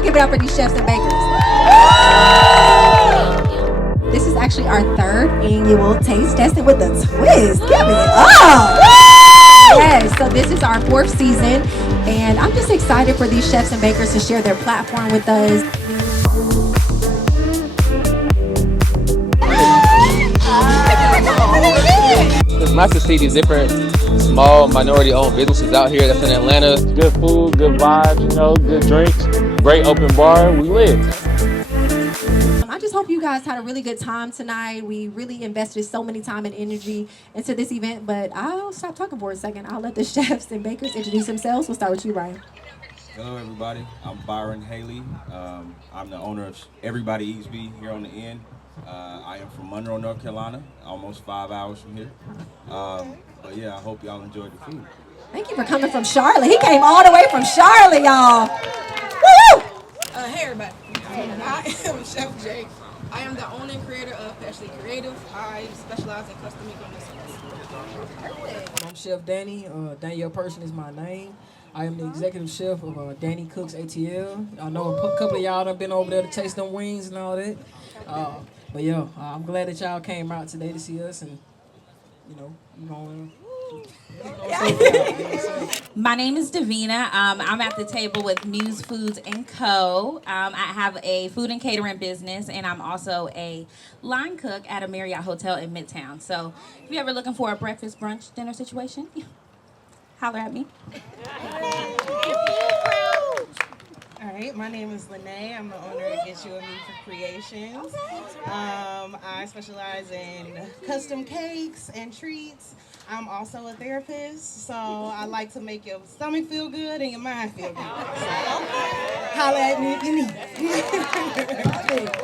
Y'all give it up for these chefs and bakers. This is actually our 3rd annual taste testing with a twist. Give it up. Yes, so this is our 4th season, and I'm just excited for these chefs and bakers to share their platform with us. It's nice to see these different small minority-owned businesses out here that's in Atlanta. Good food, good vibes, you know, good drinks, great open bar. We lit. I just hope you guys had a really good time tonight. We really invested so many time and energy into this event, but I'll stop talking for a second. I'll let the chefs and bakers introduce themselves. We'll start with you, Bryon. Hello, everybody. I'm Bryon Hailey. I'm the owner of Everybody Eats B here on the end. I am from Monroe, North Carolina, almost 5 hours from here. But yeah, I hope y'all enjoyed the food. Thank you for coming from Charlotte. He came all the way from Charlotte, y'all. Woo! Hey, everybody. I am Chef Jay. I am the owner and creator of Passionately Creative. I specialize in custom e-commerce. I'm Chef Danny. Danielle Person is my name. I am the executive chef of Danny Cooks ATL. I know a couple of y'all have been over there to taste them wings and all that. But yeah, I'm glad that y'all came out today to see us, and you know, My name is Davena. I'm at the table with Muse Foods & Co. I have a food and catering business, and I'm also a line cook at a Marriott hotel in Midtown. So if you're ever looking for a breakfast, brunch, dinner situation, holler at me. All right, my name is LaNae. I'm the owner of Get You a Me for Creations. I specialize in custom cakes and treats. I'm also a therapist, so I like to make your stomach feel good and your mind feel good. So, holla at me if you need it.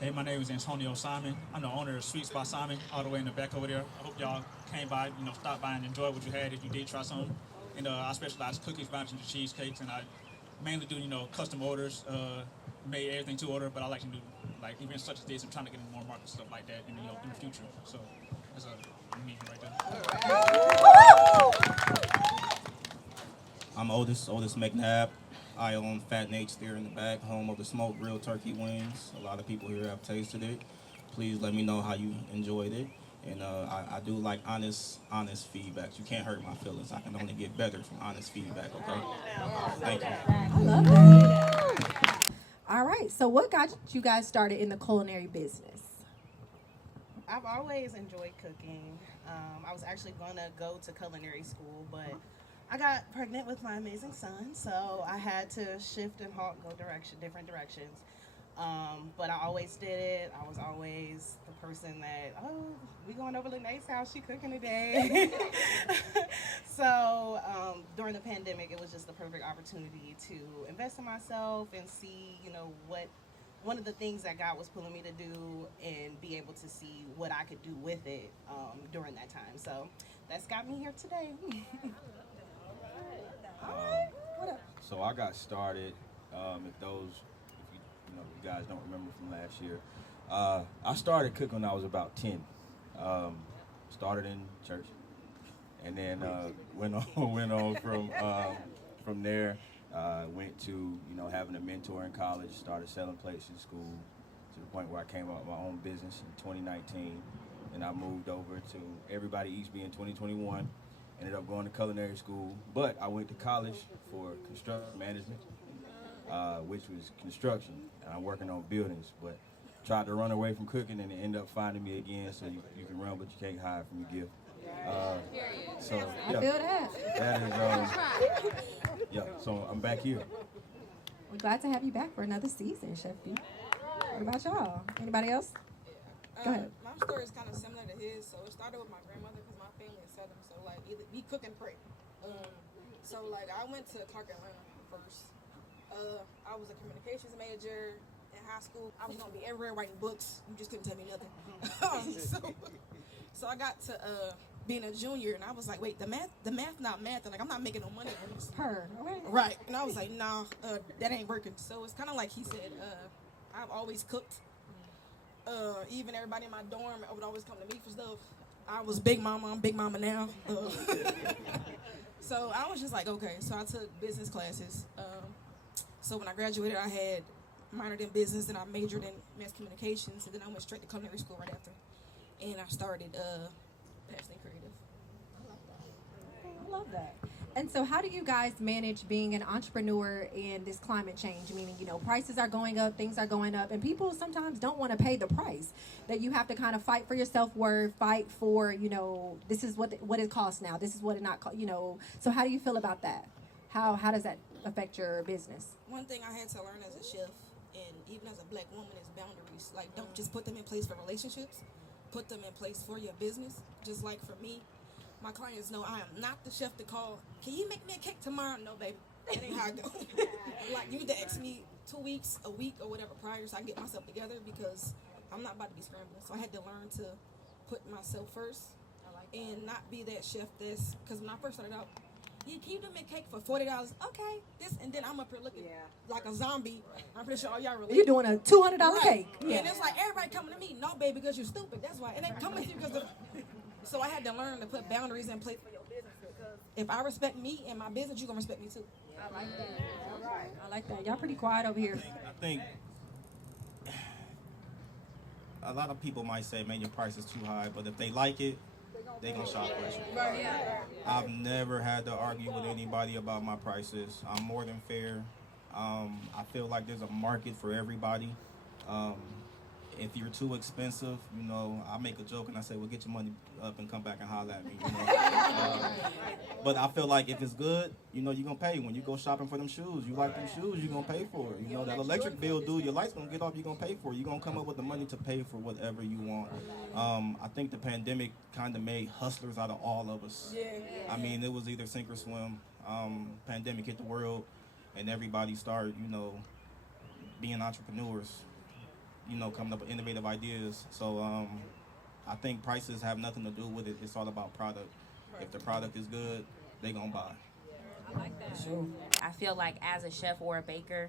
Hey, my name is Antonio Simon. I'm the owner of Sweets by Simon, all the way in the back over there. I hope y'all came by, stop by and enjoy what you had if you did try something. And I specialize in cookies, brownies, and cheesecakes, and I mainly do, custom orders, made everything to order, but I like to do, events such as this. I'm trying to get into more market stuff like that in the future. So that's a me right there. I'm Otis Mcnabb. I own Fat Nate's there in the back, home of the smoked grilled turkey wings. A lot of people here have tasted it. Please let me know how you enjoyed it. And I do like honest feedback. You can't hurt my feelings. I can only get better from honest feedback, okay? Thank you. I love that. All right, so what got you guys started in the culinary business? I've always enjoyed cooking. I was actually going to go to culinary school, but I got pregnant with my amazing son, so I had to shift and go different directions. But I always did it. I was always the person that, we going over LaNae's house, she cooking today. So during the pandemic, it was just the perfect opportunity to invest in myself and see, what one of the things that God was pulling me to do and be able to see what I could do with it during that time. So that's got me here today. So I got started, if you guys don't remember from last year, I started cooking when I was about 10. Started in church, and then went on from there. Went to having a mentor in college. Started selling plates in school to the point where I came up with my own business in 2019. And I moved over to Everybody Eats B in 2021. Ended up going to culinary school, but I went to college for construction management, which was construction. And I'm working on buildings, but tried to run away from cooking and it ended up finding me again. So you can run, but you can't hide from your gift. So yeah, I feel that. That is so I'm back here. We're glad to have you back for another season, Chef B. What about y'all? Anybody else? Go ahead. My story is kind of similar to his. So it started with my grandmother because my family is Southern. So either we cook and pray. So I went to Clark Atlanta first. I was a communications major in high school. I was gonna be everywhere writing books. You just couldn't tell me nothing. So I got to being a junior, and I was like, wait, the math not math. And I'm not making no money on this. Okay. Right. And I was like, nah, that ain't working. So it's kind of like he said, I've always cooked. Even everybody in my dorm would always come to me for stuff. I was Big Mama. I'm Big Mama now. So I was just like, okay. So I took business classes. So when I graduated, I had minored in business and I majored in mass communications, and then I went straight to culinary school right after. And I started Passion Creative. I love that. And so how do you guys manage being an entrepreneur in this climate change? Meaning, you know, prices are going up, things are going up, and people sometimes don't want to pay the price. That you have to kind of fight for your self-worth, fight for, you know, this is what it costs now. This is what it not cost, you know. So how do you feel about that? How does that affect your business? One thing I had to learn as a chef, and even as a black woman, is boundaries. Like, don't just put them in place for relationships. Put them in place for your business. Just like for me, my clients know I am not the chef to call, can you make me a cake tomorrow? No, baby. That ain't how I go. Like, you need to ask me 2 weeks, a week, or whatever prior so I can get myself together, because I'm not about to be scrambling. So I had to learn to put myself first and not be that chef that's, because when I first started out, yeah, can you do me a cake for $40? Okay, this, and then I'm up here looking like a zombie. I'm pretty sure all y'all relate. You're doing a $200 cake. Yeah. And it's like, everybody coming to me. No, baby, because you're stupid. That's why. And they come with you because of... So I had to learn to put boundaries in place for your business, because if I respect me and my business, you're going to respect me too. I like that. I like that. Y'all pretty quiet over here. I think a lot of people might say, man, your price is too high, but if they like it, they gonna shop with you. I've never had to argue with anybody about my prices. I'm more than fair. I feel like there's a market for everybody. If you're too expensive, you know, I make a joke and I say, well, get your money up and come back and holler at me, you know. But I feel like if it's good, you know, you're going to pay. When you go shopping for them shoes, you like them shoes, you're going to pay for it. You know, that electric bill, dude, your light's going to get off, you're going to pay for it. You're going to come up with the money to pay for whatever you want. I think the pandemic kind of made hustlers out of all of us. I mean, it was either sink or swim. Pandemic hit the world, and everybody started, you know, being entrepreneurs. You know, coming up with innovative ideas. So I think prices have nothing to do with it. It's all about product. If the product is good, they gonna buy. I like that. Sure. I feel like as a chef or a baker,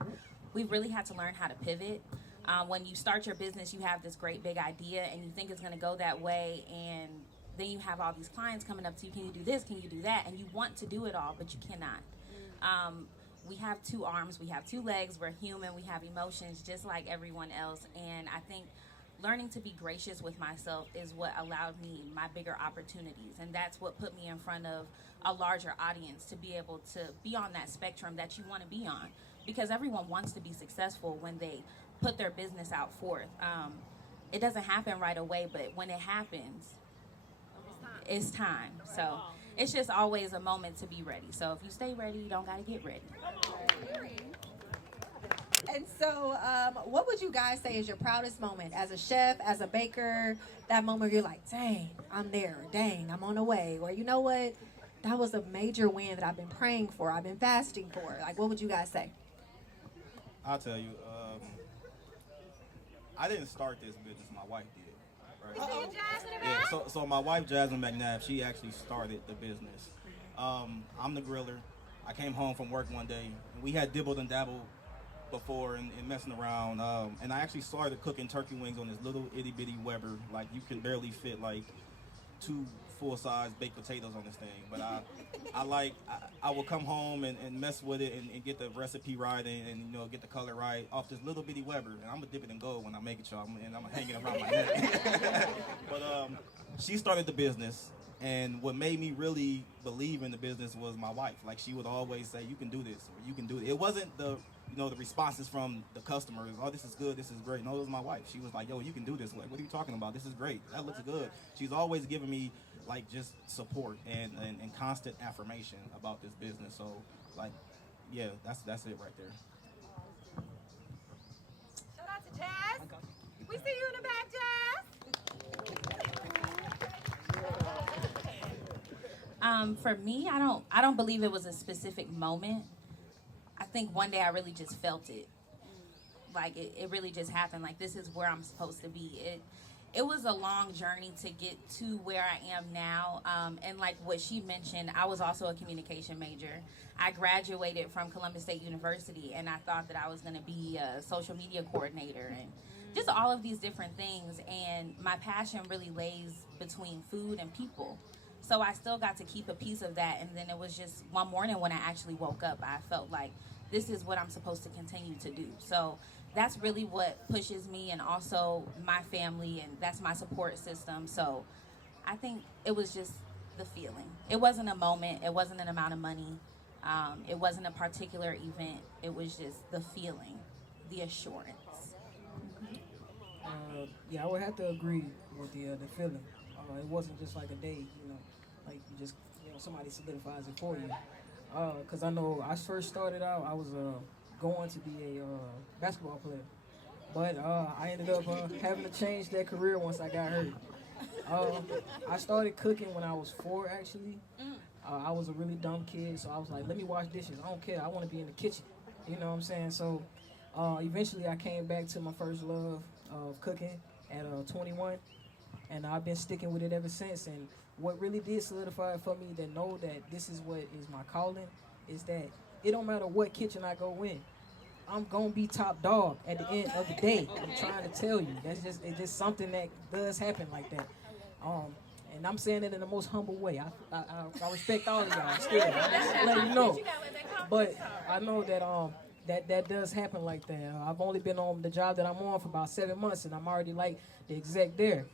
we really had to learn how to pivot. When you start your business, you have this great big idea and you think it's gonna go that way, and then you have all these clients coming up to you, can you do this, can you do that? And you want to do it all, but you cannot. We have 2 arms, we have 2 legs, we're human, we have emotions just like everyone else. And I think learning to be gracious with myself is what allowed me my bigger opportunities. And that's what put me in front of a larger audience, to be able to be on that spectrum that you want to be on. Because everyone wants to be successful when they put their business out forth. It doesn't happen right away, but when it happens, it's time. So it's just always a moment to be ready. So if you stay ready, you don't got to get ready. And so what would you guys say is your proudest moment as a chef, as a baker? That moment where you're like, dang, I'm there. Dang, I'm on the way. Or you know what? That was a major win that I've been praying for. I've been fasting for. Like, what would you guys say? I'll tell you, I didn't start this business. My wife did. Right? Yeah, so my wife, Jasmine Smith, she actually started the business. I'm the griller. I came home from work one day, and we had dibbled and dabbled before and messing around. And I actually started cooking turkey wings on this little itty bitty Weber. Like, you can barely fit like 2 full-size baked potatoes on this thing. But I will come home and mess with it and get the recipe right and you know, get the color right off this little bitty Weber. And I'm gonna dip it in gold when I make it, y'all, and I'm hanging around my neck. But she started the business, and what made me really believe in the business was my wife. Like, she would always say, you can do this, or you can do it. It wasn't the responses from the customers, oh, this is good, this is great. No, it was my wife. She was like, yo, you can do this. Like, what are you talking about? This is great. That looks good. She's always giving me like just support and constant affirmation about this business. So like, yeah, that's it right there. Shout out to Jazz. We see you in the back, Jazz. For me, I don't believe it was a specific moment. I think one day I really just felt it. Like it really just happened. Like, this is where I'm supposed to be. It was a long journey to get to where I am now. And like what she mentioned, I was also a communication major. I graduated from Columbus State University, and I thought that I was going to be a social media coordinator and just all of these different things. And my passion really lays between food and people. So I still got to keep a piece of that. And then it was just one morning when I actually woke up, I felt like this is what I'm supposed to continue to do. So that's really what pushes me, and also my family, and that's my support system. So I think it was just the feeling. It wasn't a moment. It wasn't an amount of money. It wasn't a particular event. It was just the feeling, the assurance. Yeah, I would have to agree with the feeling. It wasn't just like a day, like you just, somebody solidifies it for you. Because I know I first started out, I was going to be a basketball player. But I ended up having to change that career once I got hurt. I started cooking when I was 4, actually. I was a really dumb kid, so I was like, let me wash dishes. I don't care. I want to be in the kitchen. You know what I'm saying? So eventually I came back to my first love of cooking at 21, and I've been sticking with it ever since. And what really did solidify it for me to know that this is what is my calling is that it don't matter what kitchen I go in. I'm gonna be top dog at the end of the day. I'm trying to tell you. It's just something that does happen like that. And I'm saying it in the most humble way. I respect all of y'all still. I'm just letting you know. But I know that that does happen like that. I've only been on the job that I'm on for about 7 months, and I'm already like the exec there.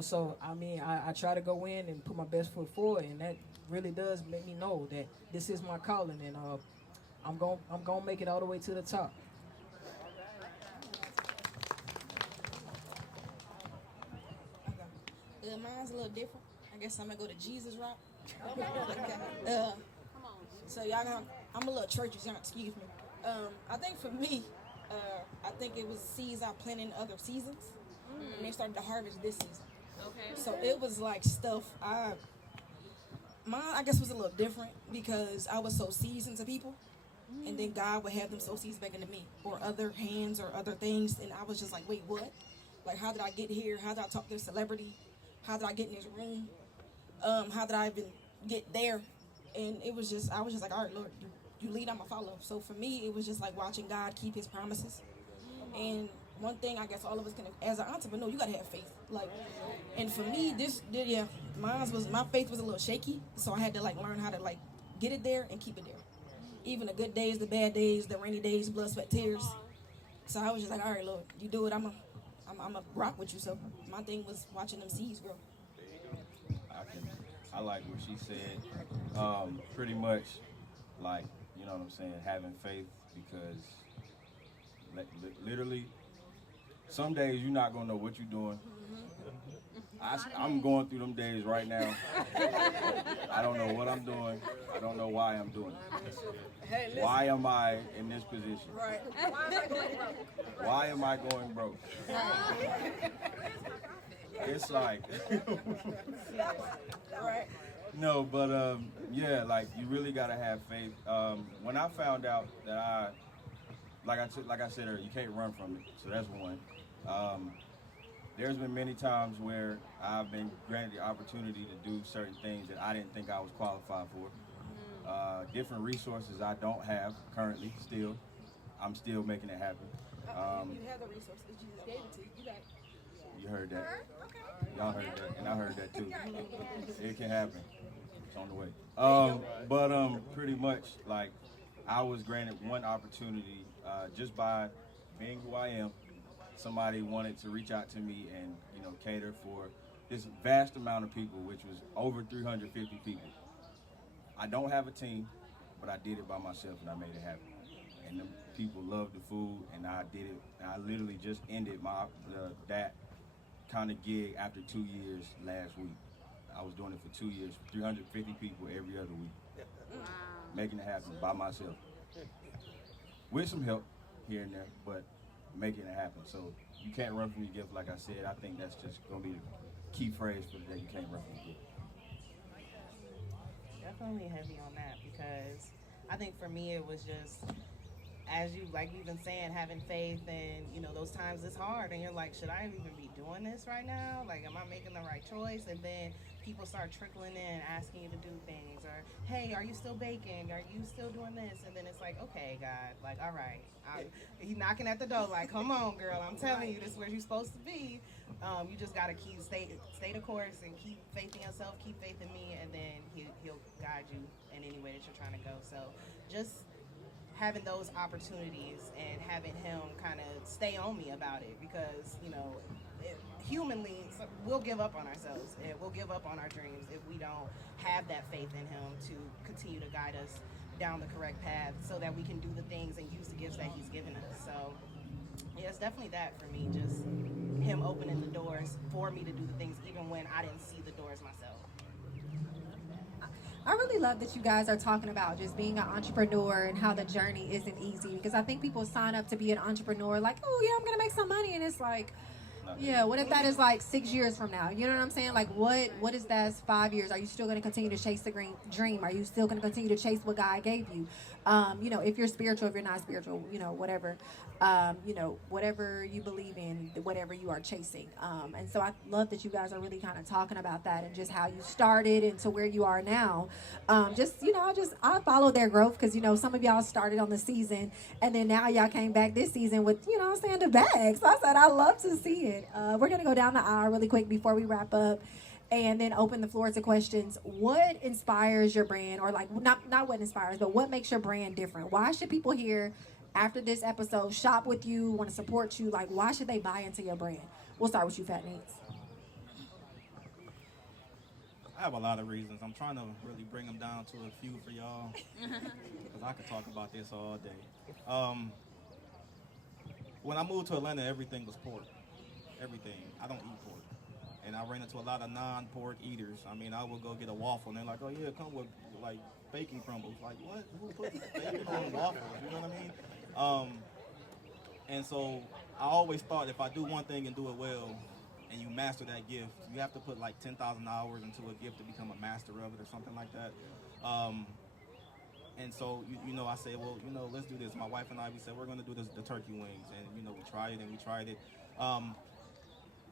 So I mean, I try to go in and put my best foot forward, and that really does make me know that this is my calling, and I'm gonna make it all the way to the top. Mine's a little different. I guess I'm gonna go to Jesus route. So y'all know I'm a little churchy, so excuse me. I think for me, I think it was seeds I planted in other seasons, and they started to harvest this season. Okay. So it was like stuff mine I guess was a little different because I was so seasoned to people, and then God would have them sow seeds back into me, or other hands or other things, and I was just like, wait, what? Like, how did I get here? How did I talk to a celebrity? How did I get in this room? How did I even get there? And I was just like, all right, Lord, you lead, I'm a follow. So for me, it was just like watching God keep his promises. And one thing I guess all of us can, as an entrepreneur, you gotta have faith. Like, and for me, my faith was a little shaky, so I had to like learn how to like get it there and keep it there. Even the good days, the bad days, the rainy days, blood, sweat, tears. So I was just like, all right, Lord, you do it, I'm a rock with you. So my thing was watching them seeds grow. I like what she said. Pretty much, like, you know what I'm saying, having faith, because literally, some days you're not gonna know what you're doing. I'm going through them days right now. I don't know what I'm doing. I don't know why I'm doing it. Why am I in this position? Right. Why am I going broke? It's like, no, but yeah, like, you really gotta have faith. When I found out that like I said earlier, you can't run from it. So that's one. There's been many times where I've been granted the opportunity to do certain things that I didn't think I was qualified for. Different resources I don't have currently. Still, I'm still making it happen. You have the resources. Jesus gave it to you. You got it. You heard that. Y'all heard that, and I heard that too. It can happen. It's on the way. But pretty much, like, I was granted one opportunity just by being who I am. Somebody wanted to reach out to me and, cater for this vast amount of people, which was over 350 people. I don't have a team, but I did it by myself, and I made it happen. And the people loved the food, and I did it. And I literally just ended that kind of gig after 2 years last week. I was doing it for 2 years, 350 people every other week. Wow. Making it happen by myself. With some help here and there, but making it happen. So you can't run from your gift, like I said. I think that's just going to be the key phrase for the day. You can't run from your gift. Definitely heavy on that, because I think for me it was just, as you've been saying, having faith, and those times it's hard and you're like, should I even be doing this right now? Like, am I making the right choice? And then people start trickling in, asking you to do things, or hey, are you still baking? Are you still doing this? And then it's like, okay, God, like, all right, he's knocking at the door, like, come on, girl, I'm telling you, this is where you're supposed to be. You just gotta stay the course and keep faith in yourself, keep faith in me, and then he'll guide you in any way that you're trying to go. So just having those opportunities and having him kind of stay on me about it, because humanly we'll give up on ourselves and we'll give up on our dreams if we don't have that faith in him to continue to guide us down the correct path so that we can do the things and use the gifts that he's given us. So yeah, it's definitely that for me, just him opening the doors for me to do the things even when I didn't see the doors myself. I really love that you guys are talking about just being an entrepreneur and how the journey isn't easy, because I think people sign up to be an entrepreneur like, oh yeah, I'm gonna make some money, and it's like, yeah, what if that is like 6 years from now? You know what I'm saying? Like, what is that 5 years? Are you still going to continue to chase the dream? Are you still going to continue to chase what God gave you? If you're spiritual, if you're not spiritual, whatever. Whatever you believe in, whatever you are chasing. And so I love that you guys are really kind of talking about that and just how you started and to where you are now. I follow their growth because, some of y'all started on the season and then now y'all came back this season with, the bag. So I said, I love to see it. We're going to go down the aisle really quick before we wrap up and then open the floor to questions. What inspires your brand, or like not what inspires, but what makes your brand different? Why should people here after this episode shop with you, want to support you? Like, why should they buy into your brand? We'll start with you, Fat Needs. I have a lot of reasons. I'm trying to really bring them down to a few for y'all because I could talk about this all day. When I moved to Atlanta, everything was pork. Everything. I don't eat pork. And I ran into a lot of non-pork eaters. I mean, I would go get a waffle, and they're like, oh, yeah, come with, like, bacon crumbles. Like, what? Who puts bacon on waffles? You know what I mean? And so I always thought if I do one thing and do it well, and you master that gift, you have to put like 10,000 hours into a gift to become a master of it or something like that. And so, I said, well, let's do this. My wife and I, we said, we're going to do the turkey wings. And, we tried it.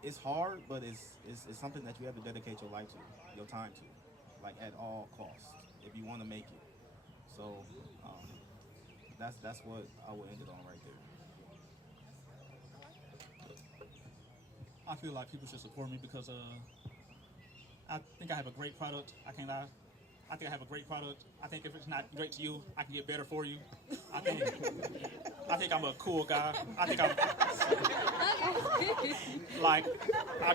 It's hard, but it's something that you have to dedicate your life to, your time to, like at all costs, if you want to make it. So that's what I will end it on right there. I feel like people should support me because I think I have a great product. I can't lie. I think I have a great product. I think if it's not great to you, I can get better for you. I think I'm a cool guy. I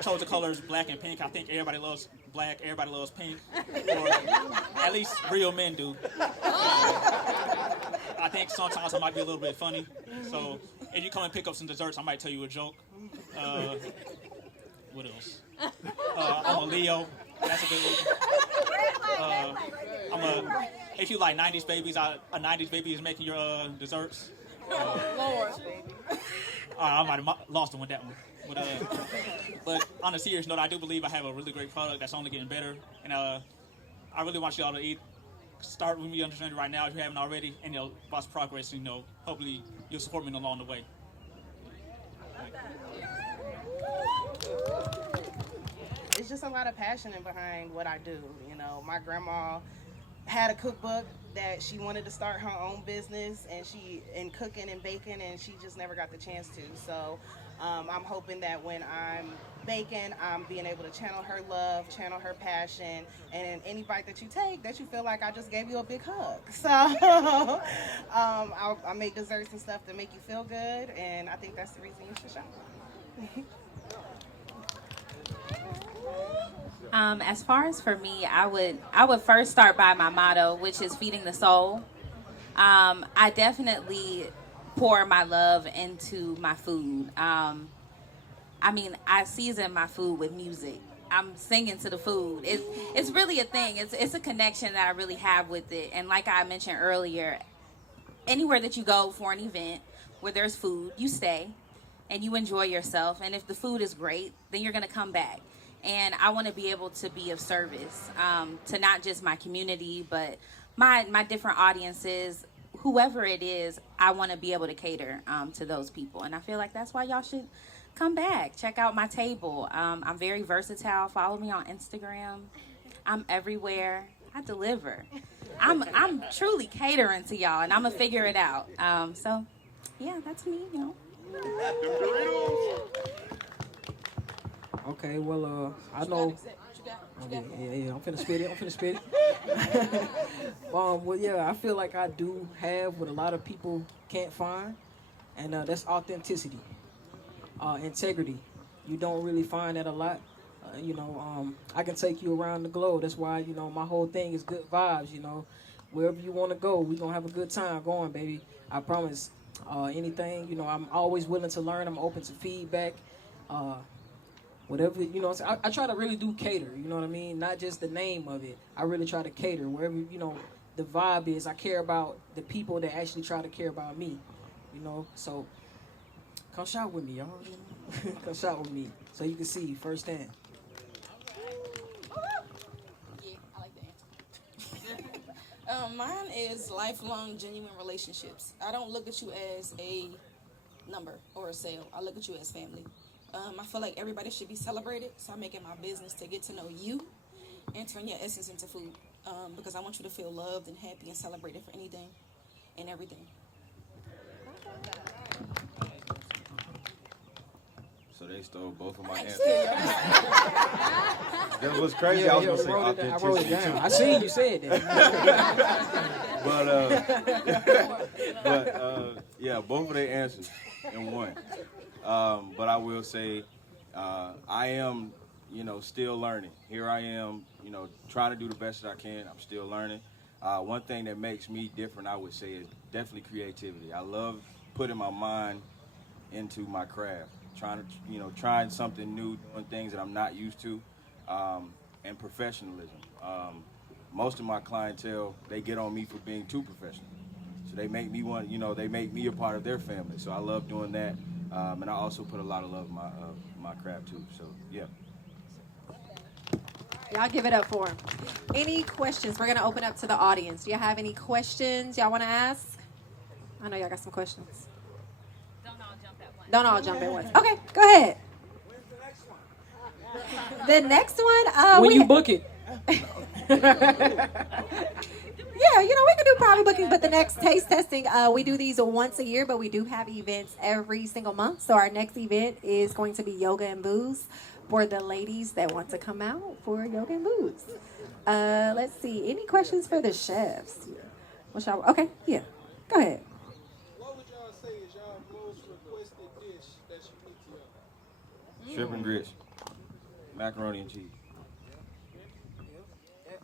chose the colors black and pink. I think everybody loves black, everybody loves pink, or at least real men do. I think sometimes I might be a little bit funny. So if you come and pick up some desserts, I might tell you a joke. What else? I'm a Leo. That's a good one. If you like 90s babies, a 90s baby is making your desserts. Lord. I might have lost them with that one. But on a serious note, I do believe I have a really great product that's only getting better. And I really want y'all to start with me understanding right now if you haven't already, and watch progress. And, hopefully you'll support me along the way. It's just a lot of passion behind what I do. My grandma had a cookbook that she wanted to start her own business and cooking and baking, and she just never got the chance to. So I'm hoping that when I'm baking, I'm being able to channel her love, channel her passion, and in any bite that you take, that you feel like I just gave you a big hug. So I make desserts and stuff that make you feel good, and I think that's the reason you should shop. As far as for me, I would first start by my motto, which is feeding the soul. I definitely pour my love into my food. I season my food with music. I'm singing to the food. It's really a thing. It's a connection that I really have with it. And like I mentioned earlier, anywhere that you go for an event where there's food, you stay and you enjoy yourself. And if the food is great, then you're going to come back. And I want to be able to be of service to not just my community, but my different audiences, whoever it is. I want to be able to cater to those people. And I feel like that's why y'all should come back. Check out my table. I'm very versatile. Follow me on Instagram. I'm everywhere. I deliver. I'm truly catering to y'all, and I'm going to figure it out. So, yeah, that's me, Okay, well, I know. Yeah. I'm finna spit it. Well, yeah, I feel like I do have what a lot of people can't find, and that's authenticity, integrity. You don't really find that a lot. I can take you around the globe. That's why, my whole thing is good vibes, Wherever you want to go, we're going to have a good time going, baby. I promise. Anything, I'm always willing to learn. I'm open to feedback. Whatever, I try to really do cater, you know what I mean? Not just the name of it. I really try to cater. Wherever, the vibe is, I care about the people that actually try to care about me, So come shop with me, y'all. Come shop with me so you can see firsthand. Yeah, I like that. Mine is lifelong, genuine relationships. I don't look at you as a number or a sale. I look at you as family. I feel like everybody should be celebrated, so I make it my business to get to know you and turn your essence into food, because I want you to feel loved and happy and celebrated for anything and everything. So they stole both of my answers. That was crazy. I was gonna say authenticity. I wrote it down. I seen you said that. Yeah, both of their answers in one. But I will say, I am, still learning. Here I am, trying to do the best that I can. I'm still learning. One thing that makes me different, I would say, is definitely creativity. I love putting my mind into my craft, trying something new, doing things that I'm not used to, and professionalism. Most of my clientele, they get on me for being too professional. So they make me they make me a part of their family. So I love doing that. And I also put a lot of love in my craft too. So yeah. Y'all give it up for him. Any questions? We're gonna open up to the audience. Do y'all have any questions y'all want to ask? I know y'all got some questions. Don't all jump at once. Okay, go ahead. Where's the next one? The next one. When you book it. Yeah, we can do private booking, but the next taste testing, we do these once a year, but we do have events every single month. So our next event is going to be yoga and booze for the ladies that want to come out for yoga and booze. Let's see. Any questions for the chefs? Okay, yeah. Go ahead. What would y'all say is y'all most requested dish that's unique to y'all? Shrimp and grits, macaroni and cheese.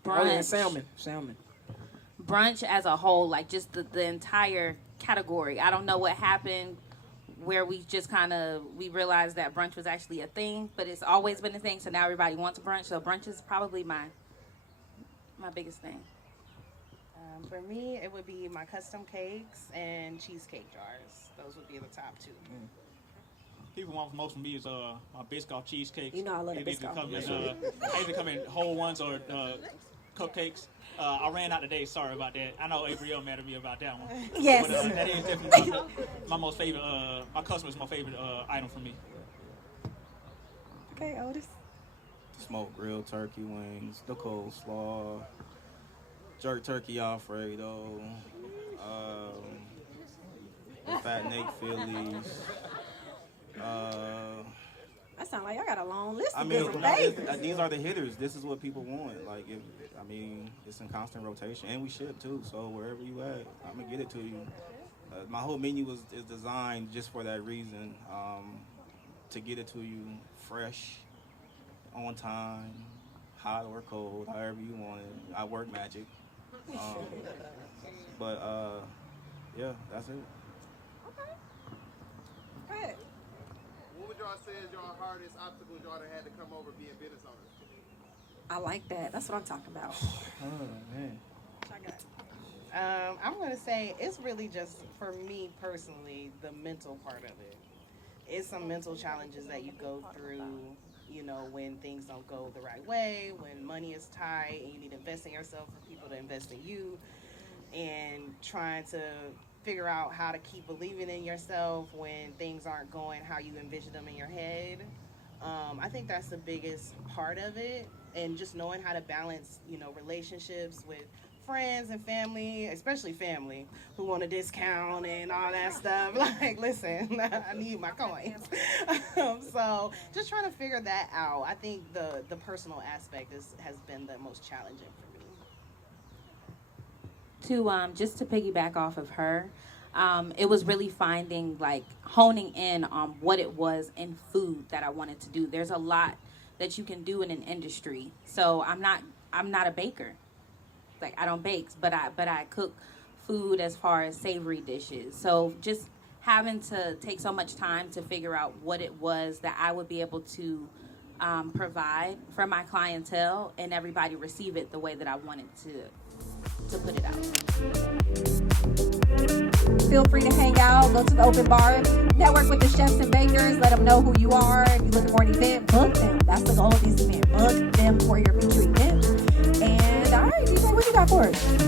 Brunch. Salmon. Brunch as a whole, like just the entire category. I don't know what happened where we just we realized that brunch was actually a thing, but it's always been a thing, so now everybody wants brunch. So brunch is probably my biggest thing. For me, it would be my custom cakes and cheesecake jars. Those would be the top two. People want most from me is my Biscoff cheesecakes. I love the Biscoff. Either come in whole ones or cupcakes. I ran out today. Sorry about that. I know Aybriel mad at me about that one. Yes. But that is definitely my most favorite. My customer's my favorite item for me. Okay, Otis. Smoked grilled turkey wings, the coleslaw, jerk turkey Alfredo, the fat Nate Phillies. That sounds like y'all got a long list of I mean, different favorites. these are the hitters. This is what people want. Like, it's in constant rotation, and we ship too. So wherever you at, I'm gonna get it to you. My whole menu is designed just for that reason, to get it to you fresh, on time, hot or cold, however you want it. I work magic. Yeah, that's it. Okay. Go ahead. What would y'all say is your hardest obstacles y'all had to come over being business owners? I like that. That's what I'm talking about. Oh, man. I'm going to say it's really just, for me personally, the mental part of it. It's some mental challenges that you go through, when things don't go the right way, when money is tight and you need to invest in yourself for people to invest in you, and trying to figure out how to keep believing in yourself when things aren't going how you envision them in your head. I think that's the biggest part of it, and just knowing how to balance, relationships with friends and family, especially family, who want a discount and all that stuff. Like, listen, I need my coins. So just trying to figure that out. I think the personal aspect has been the most challenging for me. Just to piggyback off of her, it was really honing in on what it was in food that I wanted to do. There's a lot that you can do in an industry. So I'm not a baker. Like, I don't bake, but I cook food as far as savory dishes. So just having to take so much time to figure out what it was that I would be able to provide for my clientele and everybody receive it the way that I wanted to put it out. Feel free to hang out, go to the open bar, network with the chefs and bakers, let them know who you are. If you're looking for an event, book them. That's the goal of this event. Book them for your future event. And all right, DJ, what you got for us?